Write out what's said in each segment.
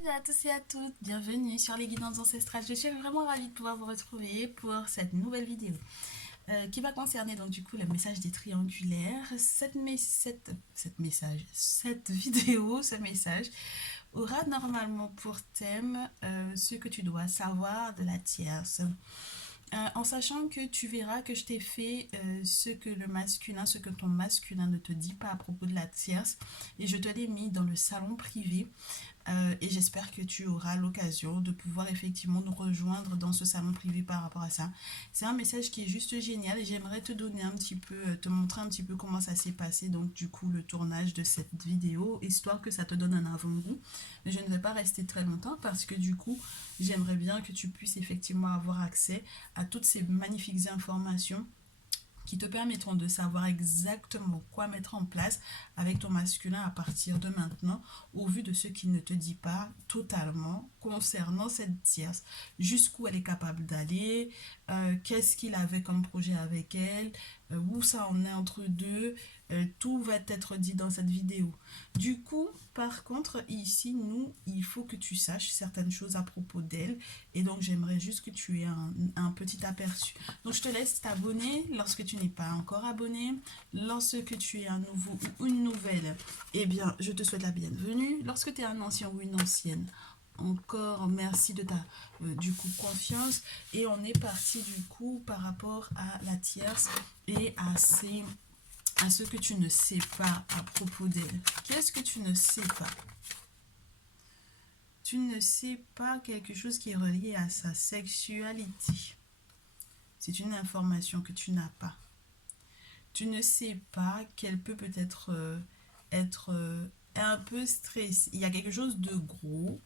Bienvenue à tous et à toutes, bienvenue sur les guidances ancestrales. Je suis vraiment ravie de pouvoir vous retrouver pour cette nouvelle vidéo qui va concerner donc du coup le message des triangulaires. Cette vidéo, ce message aura normalement pour thème ce que tu dois savoir de la tierce. En sachant que tu verras que je t'ai fait ce que ton masculin ne te dit pas à propos de la tierce, et je te l'ai mis dans le salon privé. Et j'espère que tu auras l'occasion de pouvoir effectivement nous rejoindre dans ce salon privé par rapport à ça. C'est un message qui est juste génial et j'aimerais te donner un petit peu, te montrer un petit peu comment ça s'est passé, donc du coup le tournage de cette vidéo, histoire que ça te donne un avant-goût. Mais je ne vais pas rester très longtemps parce que du coup j'aimerais bien que tu puisses effectivement avoir accès à toutes ces magnifiques informations qui te permettront de savoir exactement quoi mettre en place avec ton masculin à partir de maintenant, au vu de ce qu'il ne te dit pas totalement concernant cette tierce. Jusqu'où elle est capable d'aller, qu'est-ce qu'il avait comme projet avec elle, où ça en est entre deux, tout va être dit dans cette vidéo. Du coup, par contre, ici, il faut que tu saches certaines choses à propos d'elle, et donc j'aimerais juste que tu aies un petit aperçu. Donc je te laisse t'abonner lorsque tu n'es pas encore abonné. Lorsque tu es un nouveau ou une nouvelle, eh bien je te souhaite la bienvenue. Lorsque tu es un ancien ou une ancienne, encore merci de ta du coup confiance. Et on est parti du coup par rapport à la tierce et à ce que tu ne sais pas à propos d'elle. Qu'est-ce que tu ne sais pas? Tu ne sais pas quelque chose qui est relié à sa sexualité. C'est une information que tu n'as pas. Tu ne sais pas qu'elle peut peut-être être un peu stressée. Il y a quelque chose de gros.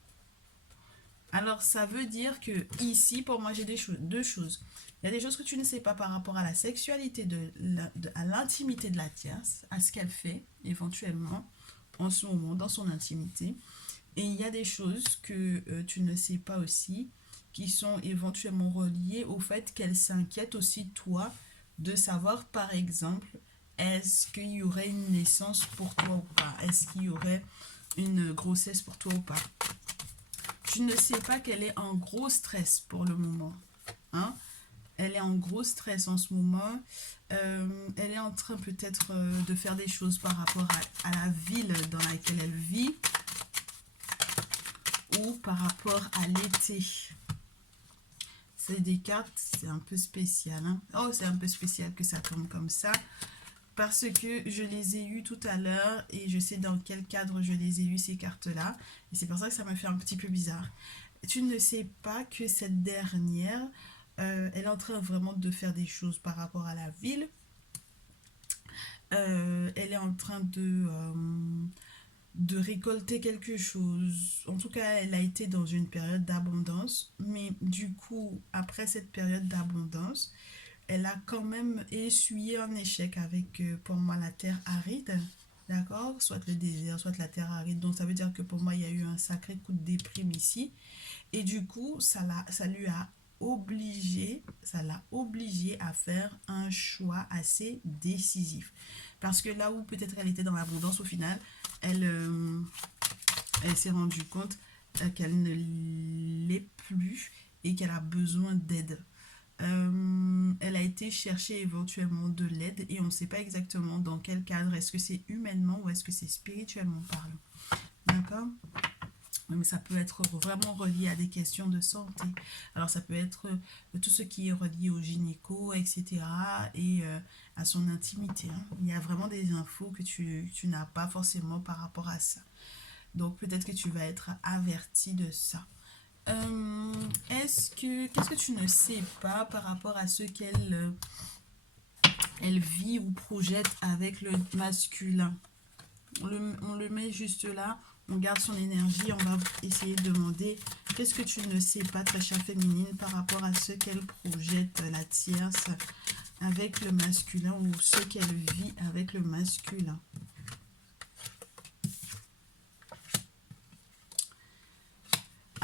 Alors ça veut dire que ici, pour moi, j'ai deux choses. Il y a des choses que tu ne sais pas par rapport à la sexualité, à l'intimité de la tierce, à ce qu'elle fait éventuellement en ce moment dans son intimité. Et il y a des choses que tu ne sais pas aussi, qui sont éventuellement reliées au fait qu'elle s'inquiète aussi, toi, de savoir, par exemple, est-ce qu'il y aurait une naissance pour toi ou pas? Est-ce qu'il y aurait une grossesse pour toi ou pas? Tu ne sais pas qu'elle est en gros stress pour le moment. Hein? Elle est en gros stress en ce moment. Elle est en train peut-être de faire des choses par rapport à la ville dans laquelle elle vit, ou par rapport à l'été. C'est des cartes, c'est un peu spécial. Hein? Oh, c'est un peu spécial que ça tombe comme ça. Parce que je les ai eues tout à l'heure et je sais dans quel cadre je les ai eues, ces cartes-là. Et c'est pour ça que ça me fait un petit peu bizarre. Tu ne sais pas que cette dernière, elle est en train vraiment de faire des choses par rapport à la ville. Elle est en train de récolter quelque chose. En tout cas, elle a été dans une période d'abondance, mais du coup, après cette période d'abondance, elle a quand même essuyé un échec avec, pour moi, la terre aride. D'accord? Soit le désert, soit la terre aride. Donc, ça veut dire que pour moi, il y a eu un sacré coup de déprime ici. Et du coup, ça l'a obligé à faire un choix assez décisif. Parce que là où peut-être elle était dans l'abondance, au final, elle s'est rendue compte qu'elle ne l'est plus et qu'elle a besoin d'aide. Elle a été chercher éventuellement de l'aide et on ne sait pas exactement dans quel cadre. Est-ce que c'est humainement ou est-ce que c'est spirituellement parlant? D'accord? Mais ça peut être vraiment relié à des questions de santé. Alors ça peut être tout ce qui est relié au gynéco, etc. et à son intimité. Hein. Il y a vraiment des infos que tu n'as pas forcément par rapport à ça. Donc peut-être que tu vas être averti de ça. Qu'est-ce que tu ne sais pas par rapport à ce qu'elle elle vit ou projette avec le masculin? On le met juste là, on garde son énergie, on va essayer de demander qu'est-ce que tu ne sais pas, très chère féminine, par rapport à ce qu'elle projette, la tierce, avec le masculin, ou ce qu'elle vit avec le masculin.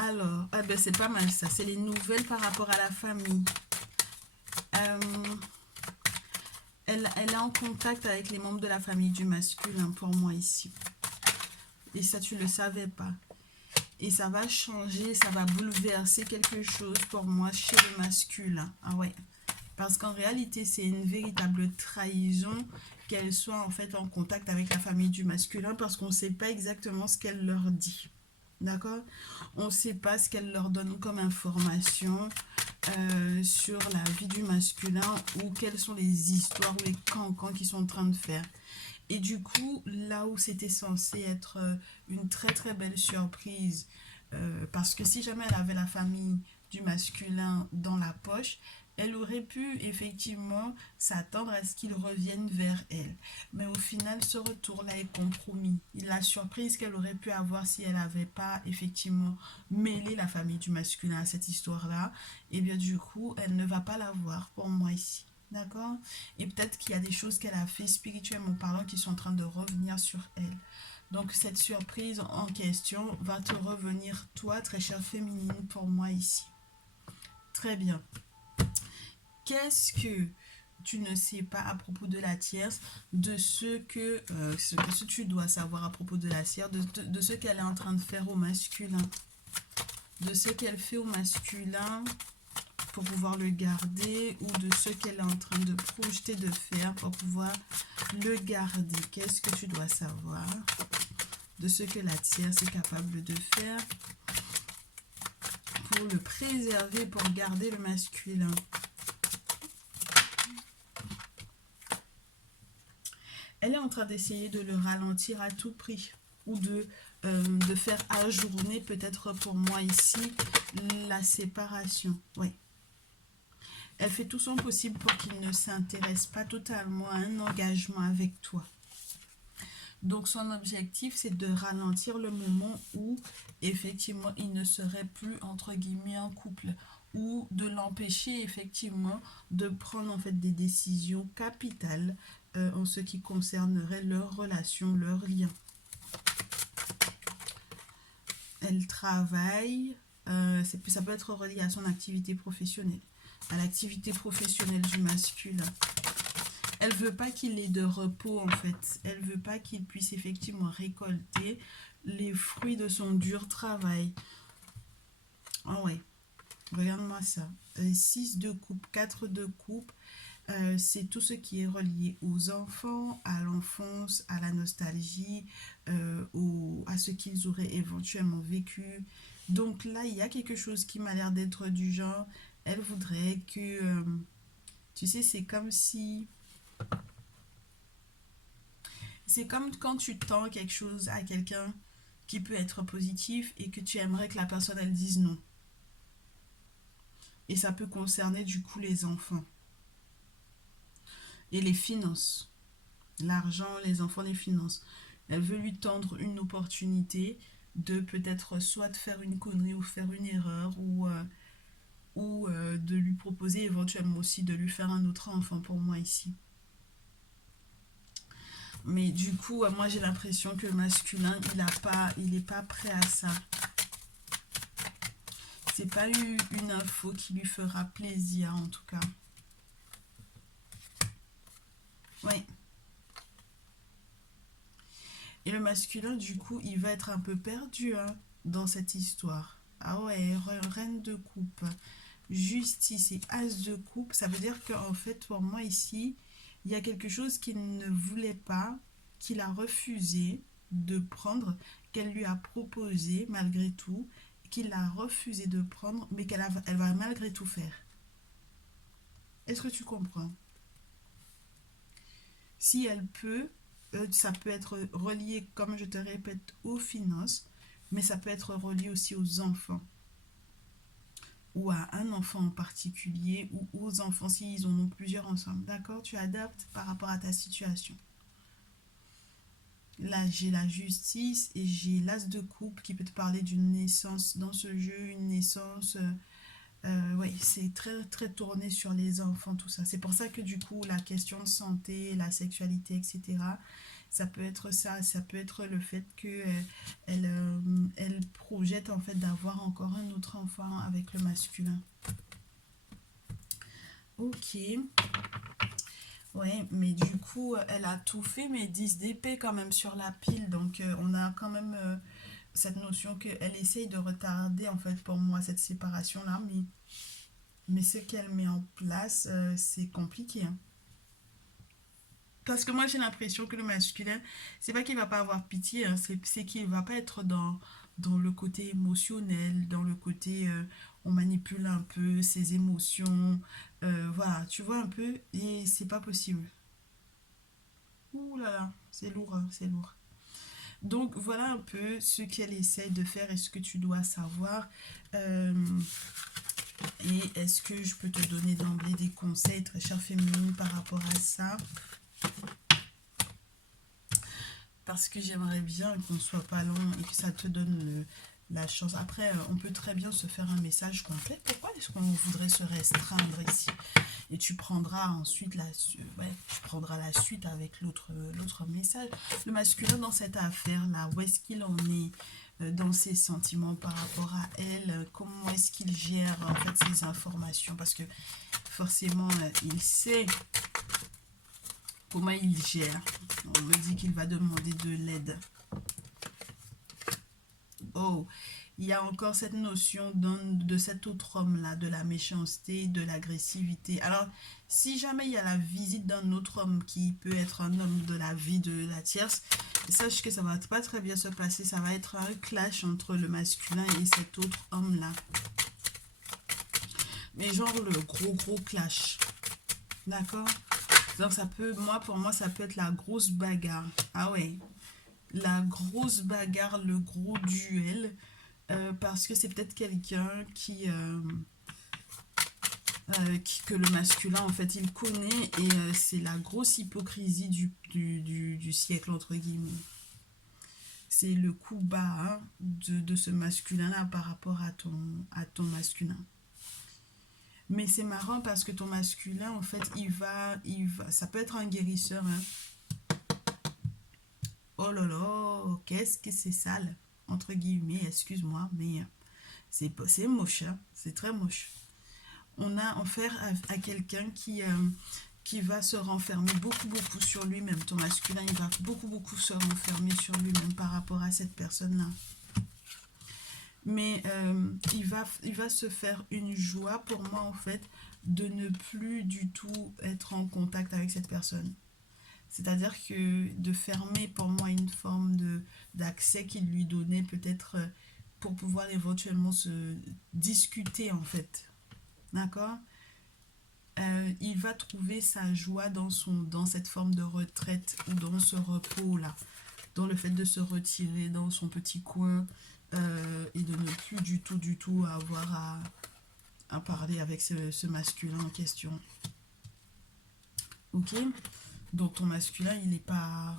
Alors, ah ben c'est pas mal ça, c'est les nouvelles par rapport à la famille. Elle est en contact avec les membres de la famille du masculin pour moi ici. Et ça, tu ne le savais pas. Et ça va changer, ça va bouleverser quelque chose pour moi chez le masculin. Ah ouais. Parce qu'en réalité, c'est une véritable trahison qu'elle soit en fait en contact avec la famille du masculin parce qu'on ne sait pas exactement ce qu'elle leur dit. D'accord? On ne sait pas ce qu'elle leur donne comme information sur la vie du masculin ou quelles sont les histoires ou les cancans qu'ils sont en train de faire. Et du coup, là où c'était censé être une très très belle surprise, parce que si jamais elle avait la famille du masculin dans la poche, elle aurait pu effectivement s'attendre à ce qu'il revienne vers elle. Mais au final, ce retour-là est compromis. La surprise qu'elle aurait pu avoir si elle n'avait pas effectivement mêlé la famille du masculin à cette histoire-là, et bien du coup, elle ne va pas l'avoir pour moi ici. D'accord? Et peut-être qu'il y a des choses qu'elle a fait spirituellement parlant qui sont en train de revenir sur elle. Donc cette surprise en question va te revenir toi, très chère féminine, pour moi ici. Très bien. Qu'est-ce que tu ne sais pas à propos de la tierce, de ce que tu dois savoir à propos de la tierce, de ce qu'elle est en train de faire au masculin, de ce qu'elle fait au masculin pour pouvoir le garder ou de ce qu'elle est en train de projeter de faire pour pouvoir le garder. Qu'est-ce que tu dois savoir de ce que la tierce est capable de faire pour le préserver, pour garder le masculin? Elle est en train d'essayer de le ralentir à tout prix ou de faire ajourner peut-être pour moi ici la séparation. Oui. Elle fait tout son possible pour qu'il ne s'intéresse pas totalement à un engagement avec toi. Donc son objectif, c'est de ralentir le moment où effectivement il ne serait plus entre guillemets en couple ou de l'empêcher effectivement de prendre en fait des décisions capitales en ce qui concernerait leur relation, leur lien. Elle travaille, ça peut être relié à son activité professionnelle, à l'activité professionnelle du masculin. Elle veut pas qu'il ait de repos en fait. Elle veut pas qu'il puisse effectivement récolter les fruits de son dur travail. Ah ouais, regarde-moi ça. 6 de coupe, 4 de coupe. C'est tout ce qui est relié aux enfants, à l'enfance, à la nostalgie, à ce qu'ils auraient éventuellement vécu. Donc là, il y a quelque chose qui m'a l'air d'être du genre, elle voudrait que, tu sais, c'est comme quand tu tends quelque chose à quelqu'un qui peut être positif et que tu aimerais que la personne, elle dise non. Et ça peut concerner du coup les enfants et les finances. L'argent, les enfants, les finances. Elle veut lui tendre une opportunité de peut-être soit de faire une connerie ou faire une erreur ou de lui proposer éventuellement aussi de lui faire un autre enfant pour moi ici. Mais du coup, moi j'ai l'impression que le masculin, il est pas prêt à ça. C'est pas une info qui lui fera plaisir en tout cas. Oui. Et le masculin, du coup, il va être un peu perdu hein, dans cette histoire. Ah ouais, reine de coupe. Justice et as de coupe, ça veut dire qu'en fait, pour moi ici, il y a quelque chose qu'il ne voulait pas, qu'il a refusé de prendre, qu'elle lui a proposé malgré tout, qu'il a refusé de prendre, mais elle va malgré tout faire. Est-ce que tu comprends? Si elle peut, ça peut être relié, comme je te répète, aux finances, mais ça peut être relié aussi aux enfants ou à un enfant en particulier ou aux enfants s'ils en ont plusieurs ensemble. D'accord? Tu adaptes par rapport à ta situation. Là, j'ai la justice et j'ai l'as de coupe qui peut te parler d'une naissance dans ce jeu, une naissance. Oui, c'est très, très tourné sur les enfants, tout ça. C'est pour ça que du coup, la question de santé, la sexualité, etc., ça peut être ça. Ça peut être le fait qu'elle projette en fait d'avoir encore un autre enfant avec le masculin. Ok. Ouais, mais du coup, elle a tout fait, mais 10 d'épée quand même sur la pile. Donc, on a quand même cette notion qu'elle essaye de retarder en fait pour moi cette séparation-là, mais ce qu'elle met en place, c'est compliqué, hein. Parce que moi j'ai l'impression que le masculin, c'est pas qu'il va pas avoir pitié, hein, c'est qu'il va pas être dans le côté émotionnel, dans le côté on manipule un peu ses émotions, voilà, tu vois un peu, et c'est pas possible. Ouh là là, c'est lourd, hein, c'est lourd. Donc voilà un peu ce qu'elle essaie de faire et ce que tu dois savoir. Euh, et est-ce que je peux te donner d'emblée des conseils, très chère féminine, par rapport à ça? Parce que j'aimerais bien qu'on soit pas long et que ça te donne la chance. Après, on peut très bien se faire un message complet. Pourquoi est-ce qu'on voudrait se restreindre ici? Et tu prendras ensuite ouais, tu prendras la suite avec l'autre message. Le masculin dans cette affaire-là, où est-ce qu'il en est dans ses sentiments par rapport à elle? Comment est-ce qu'il gère en fait ces informations? Parce que forcément, il sait comment il gère. On me dit qu'il va demander de l'aide. Oh, il y a encore cette notion de cet autre homme-là, de la méchanceté, de l'agressivité. Alors, si jamais il y a la visite d'un autre homme qui peut être un homme de la vie de la tierce, sache que ça va pas très bien se passer. Ça va être un clash entre le masculin et cet autre homme-là. Mais genre le gros clash. D'accord? Donc ça peut, pour moi, ça peut être la grosse bagarre. Ah ouais, la grosse bagarre, le gros duel. Parce que c'est peut-être quelqu'un que le masculin, en fait, il connaît. Et c'est la grosse hypocrisie du siècle, entre guillemets. C'est le coup bas, hein, de ce masculin-là par rapport à ton masculin. Mais c'est marrant parce que ton masculin, en fait, ça peut être un guérisseur, hein. Oh là là, qu'est-ce que c'est sale, entre guillemets, excuse-moi, mais c'est moche, hein, c'est très moche. On a affaire à quelqu'un qui va se renfermer beaucoup sur lui-même. Ton masculin, il va beaucoup se renfermer sur lui-même par rapport à cette personne-là. Mais il va se faire une joie pour moi, en fait, de ne plus du tout être en contact avec cette personne. C'est-à-dire que de fermer pour moi une forme d'accès qu'il lui donnait peut-être pour pouvoir éventuellement se discuter, en fait. D'accord? Il va trouver sa joie dans cette forme de retraite ou dans ce repos-là, dans le fait de se retirer dans son petit coin et de ne plus du tout avoir à parler avec ce masculin en question. Ok? Donc ton masculin, il n'est pas...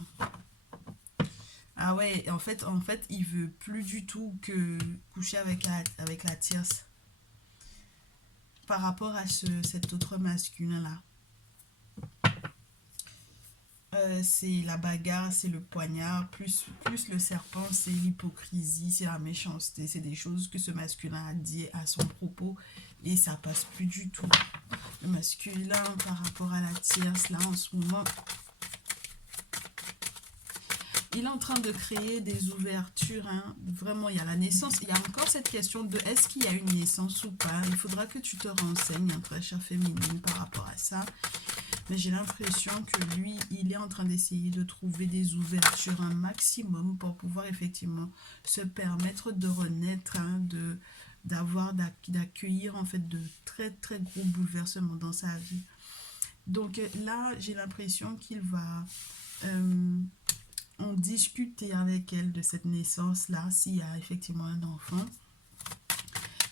Ah ouais, en fait, il veut plus du tout que coucher avec la tierce par rapport à cet autre masculin-là. C'est la bagarre, c'est le poignard, plus le serpent, c'est l'hypocrisie, c'est la méchanceté, c'est des choses que ce masculin a dit à son propos et ça passe plus du tout. Le masculin par rapport à la tierce, là en ce moment, il est en train de créer des ouvertures, hein. Vraiment, il y a la naissance, il y a encore cette question de est-ce qu'il y a une naissance ou pas. Il faudra que tu te renseignes, hein, très chère féminine, par rapport à ça. Mais j'ai l'impression que lui, il est en train d'essayer de trouver des ouvertures un maximum pour pouvoir effectivement se permettre de renaître, hein, d'accueillir en fait de très gros bouleversements dans sa vie. Donc là, j'ai l'impression qu'il va en discuter avec elle de cette naissance-là, s'il y a effectivement un enfant,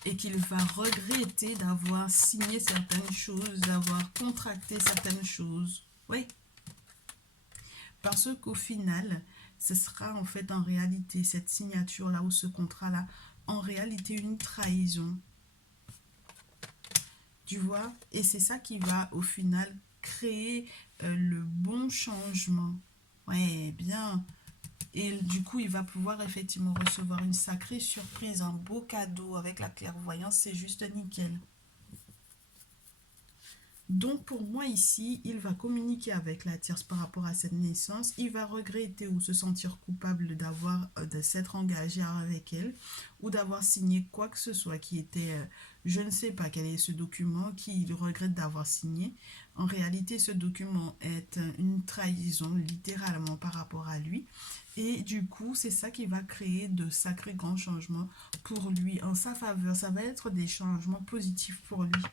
et qu'il va regretter d'avoir signé certaines choses, d'avoir contracté certaines choses. Oui. Parce qu'au final, ce sera en fait en réalité cette signature-là ou ce contrat-là, en réalité une trahison. Tu vois? Et c'est ça qui va au final créer le bon changement. Ouais, bien. Et du coup, il va pouvoir effectivement recevoir une sacrée surprise, un beau cadeau avec la clairvoyance, c'est juste nickel. Donc pour moi ici, il va communiquer avec la tierce par rapport à cette naissance. Il va regretter ou se sentir coupable de s'être engagé avec elle ou d'avoir signé quoi que ce soit qui était, je ne sais pas quel est ce document qu'il regrette d'avoir signé. En réalité, ce document est une trahison littéralement par rapport à lui. Et du coup, c'est ça qui va créer de sacrés grands changements pour lui en sa faveur. Ça va être des changements positifs pour lui.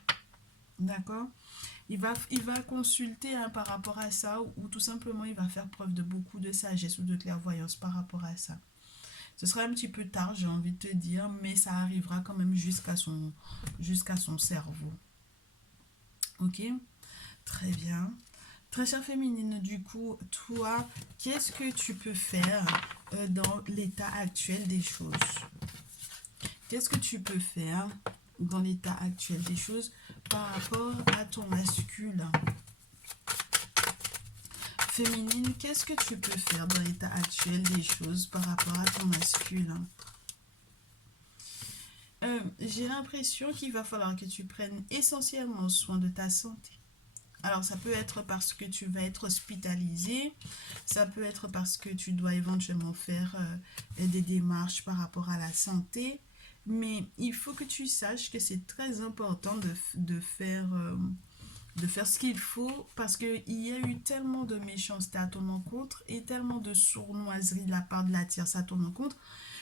D'accord? Il va consulter hein, par rapport à ça ou tout simplement il va faire preuve de beaucoup de sagesse ou de clairvoyance par rapport à ça. Ce sera un petit peu tard, j'ai envie de te dire, mais ça arrivera quand même jusqu'à son cerveau. Ok? Très bien. Très chère féminine, du coup, toi, qu'est-ce que tu peux faire dans l'état actuel des choses? Qu'est-ce que tu peux faire dans l'état actuel des choses par rapport à ton masculin? Féminine, qu'est-ce que tu peux faire dans l'état actuel des choses par rapport à ton masculin? J'ai l'impression qu'il va falloir que tu prennes essentiellement soin de ta santé. Alors, ça peut être parce que tu vas être hospitalisé, ça peut être parce que tu dois éventuellement faire des démarches par rapport à la santé, mais il faut que tu saches que c'est très important de faire ce qu'il faut parce qu'il y a eu tellement de méchanceté à ton encontre et tellement de sournoiserie de la part de la tierce à ton encontre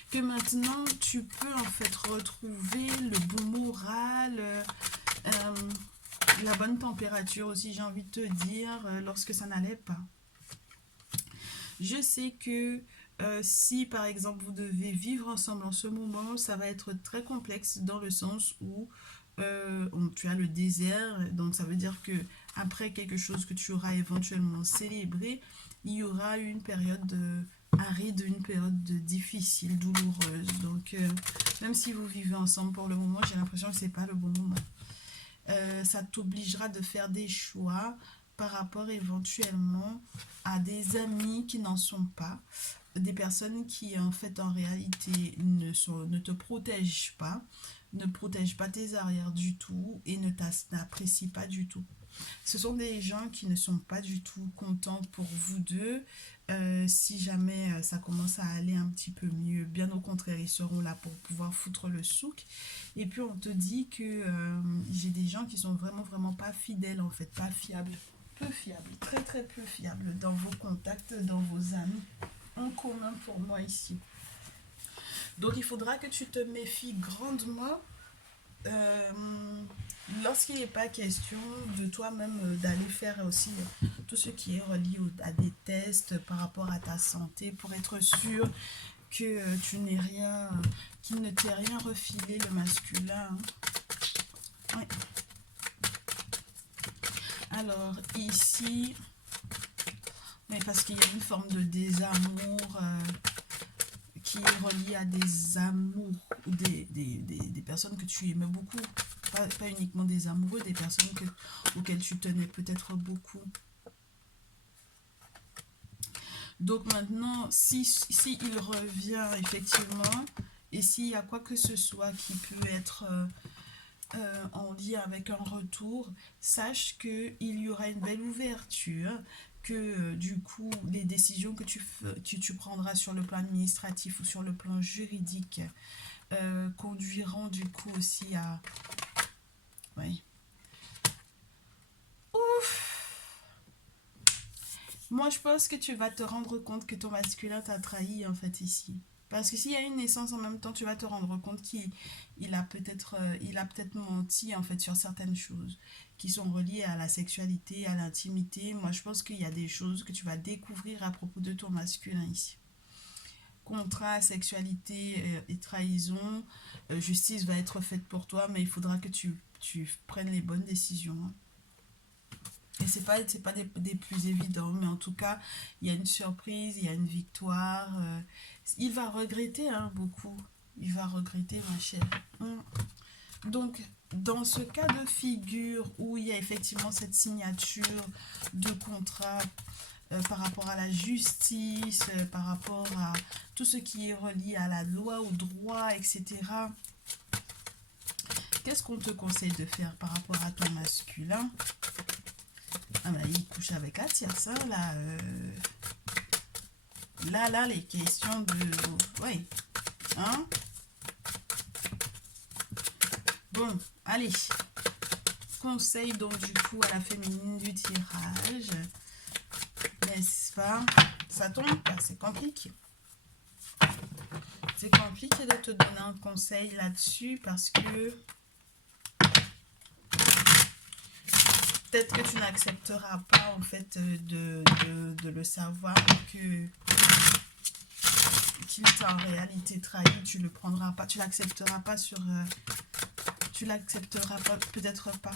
que maintenant tu peux en fait retrouver le bon moral, la bonne température aussi, j'ai envie de te dire, lorsque ça n'allait pas. Je sais que si par exemple vous devez vivre ensemble en ce moment, ça va être très complexe dans le sens où tu as le désert, donc ça veut dire que après quelque chose que tu auras éventuellement célébré, il y aura une période aride, une période difficile, douloureuse. Donc même si vous vivez ensemble pour le moment, j'ai l'impression que c'est pas le bon moment. Ça t'obligera de faire des choix par rapport éventuellement à des amis qui n'en sont pas, des personnes qui en fait en réalité ne te protègent pas, ne protègent pas tes arrières du tout et n'apprécient pas du tout. Ce sont des gens qui ne sont pas du tout contents pour vous deux. Si jamais ça commence à aller un petit peu mieux, bien au contraire, ils seront là pour pouvoir foutre le souk. Et puis on te dit que j'ai des gens qui sont vraiment vraiment pas fidèles en fait, pas fiables, peu fiables, très très peu fiables dans vos contacts, dans vos amis en commun pour moi ici. Donc il faudra que tu te méfies grandement euh, lorsqu'il n'est pas question de toi-même d'aller faire aussi tout ce qui est relié à des tests par rapport à ta santé pour être sûr que tu n'es rien, qu'il ne t'ait rien refilé le masculin. Oui. Alors ici, mais parce qu'il y a une forme de désamour qui est reliée à des amours ou des personnes que tu aimais beaucoup. Pas uniquement des amoureux, des personnes auxquelles tu tenais peut-être beaucoup. Donc maintenant, si il revient effectivement, et s'il y a quoi que ce soit qui peut être en lien avec un retour, sache qu'il y aura une belle ouverture, que du coup, les décisions que tu prendras sur le plan administratif ou sur le plan juridique conduiront du coup aussi à... Oui. Moi, je pense que tu vas te rendre compte que ton masculin t'a trahi en fait ici. Parce que s'il y a une naissance en même temps, tu vas te rendre compte qu'il a peut-être menti en fait sur certaines choses qui sont reliées à la sexualité, à l'intimité. Moi, je pense qu'il y a des choses que tu vas découvrir à propos de ton masculin ici. Contrat, sexualité et trahison, justice va être faite pour toi, mais il faudra que tu prennes les bonnes décisions. Hein. Et c'est pas des plus évidents, mais en tout cas, il y a une surprise, il y a une victoire. Il va regretter hein, beaucoup. Il va regretter, ma chère. Donc, dans ce cas de figure où il y a effectivement cette signature de contrat par rapport à la justice, par rapport à tout ce qui est relié à la loi, au droit, etc., qu'est-ce qu'on te conseille de faire par rapport à ton masculin? Ah bah, il couche avec la tierce, hein, là. Là, les questions de... Ouais. Hein? Bon, allez. Conseil donc du coup à la féminine du tirage. N'est-ce pas? Ça tombe pas, c'est compliqué. C'est compliqué de te donner un conseil là-dessus parce que peut-être que tu n'accepteras pas en fait de le savoir que qu'il t'a en réalité trahi, tu le prendras pas, tu l'accepteras pas sur tu l'accepteras pas, peut-être pas.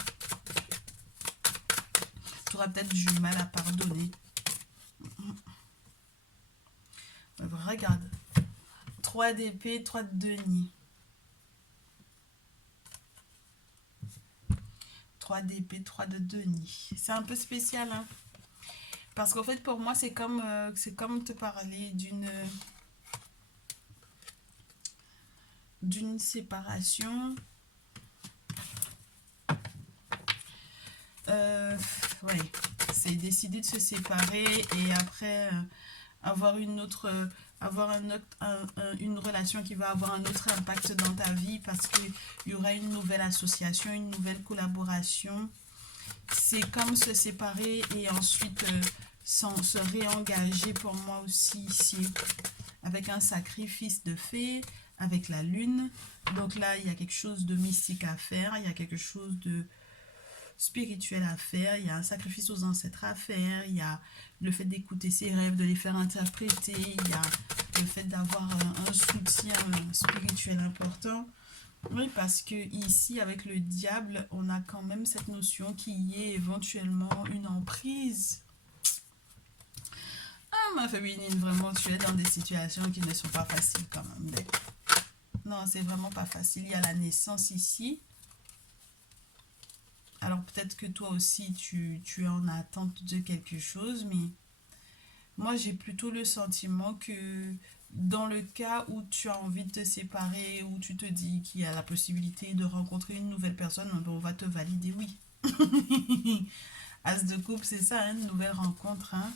Tu auras peut-être du mal à pardonner. Regarde. 3 d'épée, 3 de denier. 3 d'épée, 3 de denier. C'est un peu spécial, hein. Parce qu'en fait, pour moi, c'est comme te parler d'une séparation. Ouais, c'est décider de se séparer et après avoir une autre, une relation qui va avoir un autre impact dans ta vie parce qu'il y aura une nouvelle association, une nouvelle collaboration. C'est comme se séparer et ensuite se réengager pour moi aussi ici avec un sacrifice de fait, avec la lune. Donc là, il y a quelque chose de mystique à faire, il y a quelque chose de spirituel à faire, il y a un sacrifice aux ancêtres à faire, il y a le fait d'écouter ses rêves, de les faire interpréter, il y a le fait d'avoir un soutien spirituel important. Oui, parce que ici, avec le diable, on a quand même cette notion qui est éventuellement une emprise. Ah, ma féminine, vraiment, tu es dans des situations qui ne sont pas faciles quand même. Non, c'est vraiment pas facile. Il y a la naissance ici. Alors peut-être que toi aussi, tu es en attente de quelque chose, mais moi, j'ai plutôt le sentiment que dans le cas où tu as envie de te séparer, où tu te dis qu'il y a la possibilité de rencontrer une nouvelle personne, on va te valider oui. As de coupe, c'est ça, hein, une nouvelle rencontre. Hein.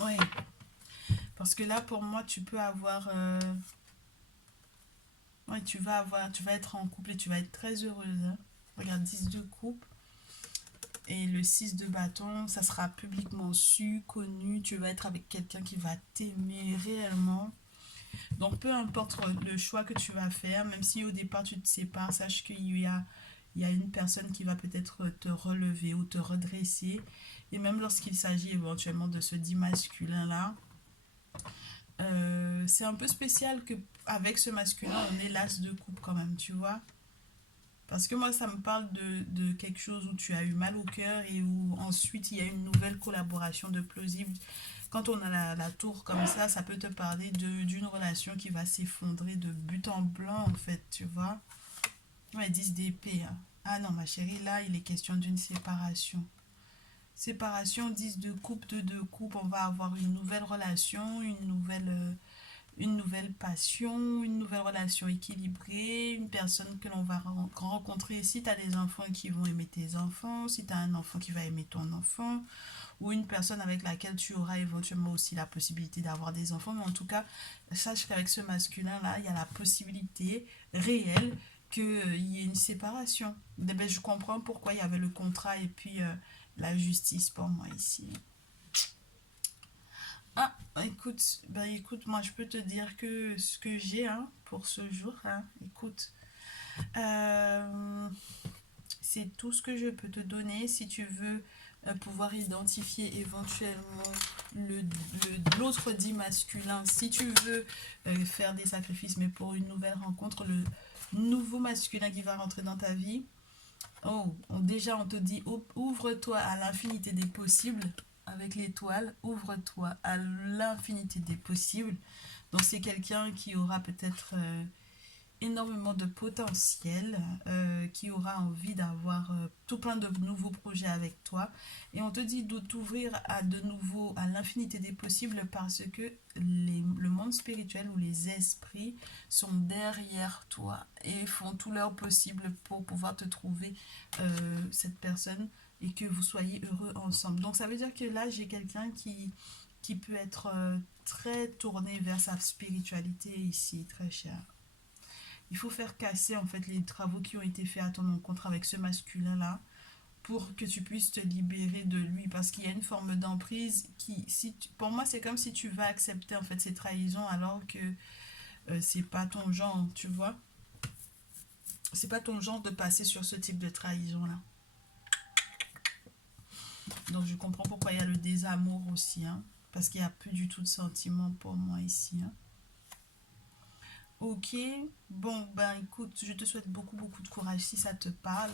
Ouais. Parce que là, pour moi, tu peux avoir... Ouais, tu vas être en couple et tu vas être très heureuse. Hein. Regarde, 10 de coupe. Et le 6 de bâton, ça sera publiquement su, connu. Tu vas être avec quelqu'un qui va t'aimer réellement. Donc, peu importe le choix que tu vas faire, même si au départ tu te sépares, sache il y a une personne qui va peut-être te relever ou te redresser. Et même lorsqu'il s'agit éventuellement de ce dit masculin-là, c'est un peu spécial que avec ce masculin, on ait l'as de coupe quand même, tu vois. Parce que moi, ça me parle de quelque chose où tu as eu mal au cœur et où ensuite il y a une nouvelle collaboration de plausible. Quand on a la tour comme ça peut te parler d'une relation qui va s'effondrer de but en blanc, en fait, tu vois. Ouais, 10 d'épée. Hein. Ah non, ma chérie, là, il est question d'une séparation. Séparation, 10 de coupe, 2 de coupe, on va avoir une nouvelle relation, une nouvelle passion, une nouvelle relation équilibrée, une personne que l'on va rencontrer si tu as des enfants qui vont aimer tes enfants, si tu as un enfant qui va aimer ton enfant, ou une personne avec laquelle tu auras éventuellement aussi la possibilité d'avoir des enfants. Mais en tout cas, sache qu'avec ce masculin-là, il y a la possibilité réelle qu'il y ait une séparation. Ben, je comprends pourquoi il y avait le contrat et puis la justice pour moi ici. Ah, écoute, moi je peux te dire que ce que j'ai hein, pour ce jour, hein, écoute, euh, c'est tout ce que je peux te donner si tu veux pouvoir identifier éventuellement l'autre dit masculin, si tu veux faire des sacrifices, mais pour une nouvelle rencontre, le nouveau masculin qui va rentrer dans ta vie. Oh, déjà on te dit ouvre-toi à l'infinité des possibles avec l'étoile, ouvre-toi à l'infinité des possibles. Donc c'est quelqu'un qui aura peut-être énormément de potentiel, qui aura envie d'avoir tout plein de nouveaux projets avec toi. Et on te dit de t'ouvrir à de nouveau à l'infinité des possibles parce que le monde spirituel ou les esprits sont derrière toi et font tout leur possible pour pouvoir te trouver cette personne et que vous soyez heureux ensemble. Donc ça veut dire que là, j'ai quelqu'un qui peut être très tourné vers sa spiritualité ici, très cher. Il faut faire casser en fait les travaux qui ont été faits à ton encontre avec ce masculin-là pour que tu puisses te libérer de lui parce qu'il y a une forme d'emprise qui, si pour moi, c'est comme si tu vas accepter en fait ces trahisons alors que c'est pas ton genre, tu vois. C'est pas ton genre de passer sur ce type de trahison-là. Donc je comprends pourquoi il y a le désamour aussi, hein, parce qu'il n'y a plus du tout de sentiments pour moi ici, hein. Ok, bon, ben écoute, je te souhaite beaucoup, beaucoup de courage si ça te parle.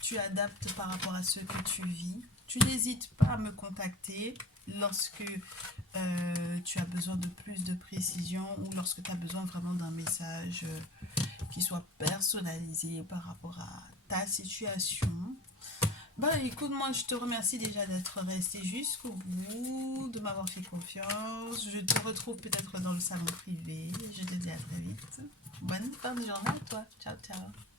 Tu adaptes par rapport à ce que tu vis. Tu n'hésites pas à me contacter lorsque tu as besoin de plus de précision ou lorsque tu as besoin vraiment d'un message qui soit personnalisé par rapport à ta situation. Bah écoute, moi je te remercie déjà d'être resté jusqu'au bout, de m'avoir fait confiance. Je te retrouve peut-être dans le salon privé. Je te dis à très vite. Bonne fin de journée à toi. Ciao, ciao.